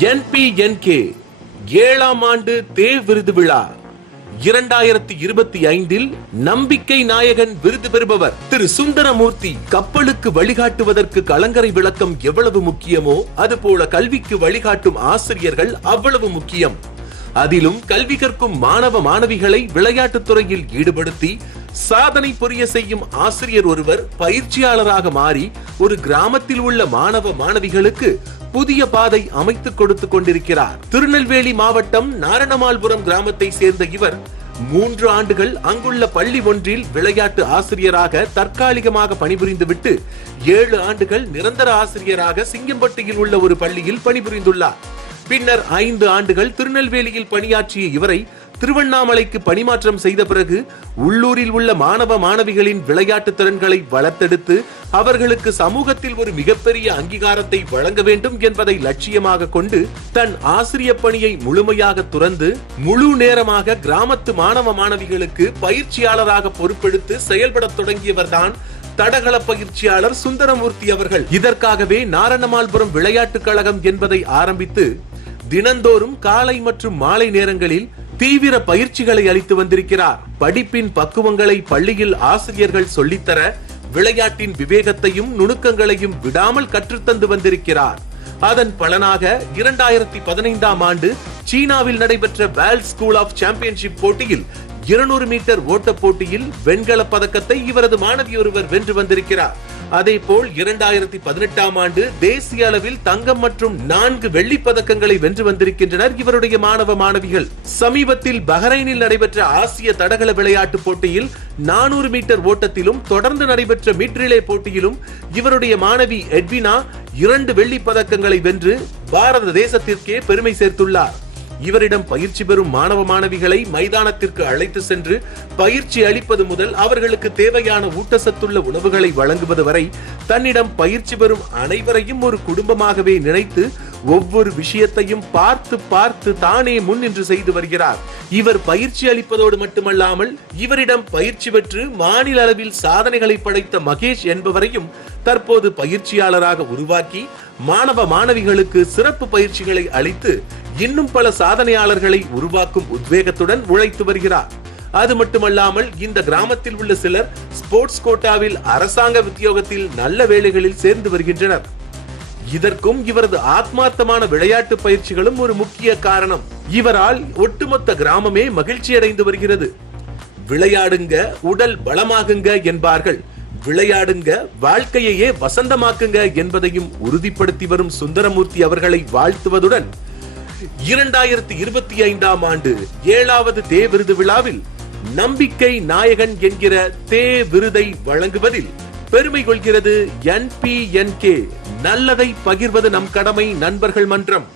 என்பிஎன்கே ஏழாம் ஆண்டு தேவ் விருது விழா. இரண்டாயிரத்தி இருபத்தி ஐந்தில் நம்பிக்கை நாயகன் விருது பெறுபவர் திரு சுந்தரமூர்த்தி கப்பலுக்கு வழிகாட்டுவதற்கு கலங்கரை விளக்கம் எவ்வளவு முக்கியமோ அதுபோல கல்விக்கு வழிகாட்டும் ஆசிரியர்கள் அவ்வளவு முக்கியம். அதிலும் கல்வி கற்கும் மாணவ மாணவிகளை விளையாட்டுத் துறையில் ஈடுபடுத்தி சாதனை புரிய செய்யும் ஆசிரியர் ஒருவர் பயிற்சியாளராக மாறி ஒரு கிராமத்தில் உள்ள மாணவ மாணவிகளுக்கு புதிய பாதை அமைத்துக் கொடுத்துக் கொண்டிருக்கிறார். திருநெல்வேலி மாவட்டம் நாரணமால்புரம் கிராமத்தை சேர்ந்த இவர் மூன்று ஆண்டுகள் அங்குள்ள பள்ளி ஒன்றில் விளையாட்டு ஆசிரியராக தற்காலிகமாக பணிபுரிந்துவிட்டு ஏழு ஆண்டுகள் நிரந்தர ஆசிரியராக சிங்கம்பட்டியில் உள்ள ஒரு பள்ளியில் பணிபுரிந்துள்ளார். பின்னர் ஐந்து ஆண்டுகள் திருநெல்வேலியில் பணியாற்றிய இவரை திருவண்ணாமலைக்கு பணிமாற்றம் செய்த பிறகு உள்ளூரில் உள்ள மாணவ மாணவிகளின் விளையாட்டு திறன்களை வளர்த்தெடுத்து அவர்களுக்கு சமூகத்தில் ஒரு மிகப்பெரிய அங்கீகாரத்தை வழங்க வேண்டும் என்பதை லட்சியமாக கொண்டு தன் ஆசிரிய பணியை முழுமையாக துறந்து முழு நேரமாக கிராமத்து மாணவ மாணவிகளுக்கு பயிற்சியாளராக பொறுப்பெடுத்து செயல்படத் தொடங்கியவர்தான் தடகள பயிற்சியாளர் சுந்தரமூர்த்தி அவர்கள். இதற்காகவே நாரணமால்புரம் விளையாட்டுக் கழகம் என்பதை ஆரம்பித்து தினந்தோறும் காலை மற்றும் மாலை நேரங்களில் தீவிர பயிற்சிகளை அளித்து வந்திருக்கிறார். படிப்பின் பக்குவங்களை பள்ளியில் ஆசிரியர்கள் சொல்லித்தர விளையாட்டின் விவேகத்தையும் நுணுக்கங்களையும் விடாமல் கற்றுத்தந்து வந்திருக்கிறார். அதன் பலனாக இரண்டாயிரத்தி பதினைந்தாம் ஆண்டு சீனாவில் நடைபெற்ற வேர்ல்ட் ஸ்கூல் ஆஃப் சாம்பியன்ஷிப் போட்டியில் இருநூறு மீட்டர் ஓட்ட போட்டியில் வெண்கல பதக்கத்தை இவரது மாணவி ஒருவர் வென்று வந்திருக்கிறார். அதே போல் இரண்டாயிரத்தி பதினெட்டாம் ஆண்டு தேசிய அளவில் தங்கம் மற்றும் நான்கு வெள்ளி பதக்கங்களை வென்று வந்திருக்கின்றனர் இவருடைய மாணவ மாணவிகள். சமீபத்தில் பஹ்ரைனில் நடைபெற்ற ஆசிய தடகள விளையாட்டு போட்டியில் நானூறு மீட்டர் ஓட்டத்திலும் தொடர்ந்து நடைபெற்ற மீட்ரிலே போட்டியிலும் இவருடைய மாணவி எட்வினா இரண்டு வெள்ளி பதக்கங்களை வென்று பாரத தேசத்திற்கே பெருமை சேர்த்துள்ளார். இவரிடம் பயிற்சி பெறும் மாணவ மாணவிகளை மைதானத்திற்கு அழைத்து சென்று பயிற்சி அளிப்பது முதல் அவர்களுக்கு தேவையான ஊட்டச்சத்துள்ள உணவுகளை வழங்குவது வரை தன்னிடம் பயிற்சி பெறும் அனைவரையும் ஒரு குடும்பமாகவே நினைத்து ஒவ்வொரு விஷயத்தையும் பார்த்து பார்த்து தானே முன் நின்று செய்து வருகிறார். இவர் பயிற்சி அளிப்பதோடு மட்டுமல்லாமல் இவரிடம் பயிற்சி பெற்று மாநில அளவில் சாதனைகளை படைத்த மகேஷ் என்பவரையும் தற்போது பயிற்சியாளராக உருவாக்கி மாணவ மாணவிகளுக்கு சிறப்பு பயிற்சிகளை அளித்து இன்னும் பல சாதனையாளர்களை உருவாக்கும் உத்வேகத்துடன் உழைத்து வருகிறார். அது மட்டுமல்லாமல் இந்த கிராமத்தில் உள்ள சிலர் ஸ்போர்ட்ஸ் கோட்டாவில் அரசாங்க உத்தியோகத்தில் நல்ல வேலைகளில் சேர்ந்து வருகின்றனர். இதற்கும் இவரது ஆத்மார்த்தமான விளையாட்டு பயிற்சிகளும் ஒரு முக்கிய காரணம். இவரால் ஒட்டுமொத்த கிராமமே மகிழ்ச்சி அடைந்து வருகிறது. விளையாடுங்க உடல் பலமாகுங்க என்பார்கள். விளையாடுங்க வாழ்க்கையையே வசந்தமாக்குங்க என்பதையும் உறுதிப்படுத்தி வரும் சுந்தரமூர்த்தி அவர்களை வாழ்த்துவதுடன் இரண்டாயிரத்தி இருபத்தி ஐந்தாம் ஆண்டு ஏழாவது தே விருது விழாவில் நம்பிக்கை நாயகன் என்கிற தே விருதை வழங்குவதில் பெருமை கொள்கிறது என்பிஎன்கே நல்லதை பகிர்வது நம் கடமை நண்பர்கள் மன்றம்.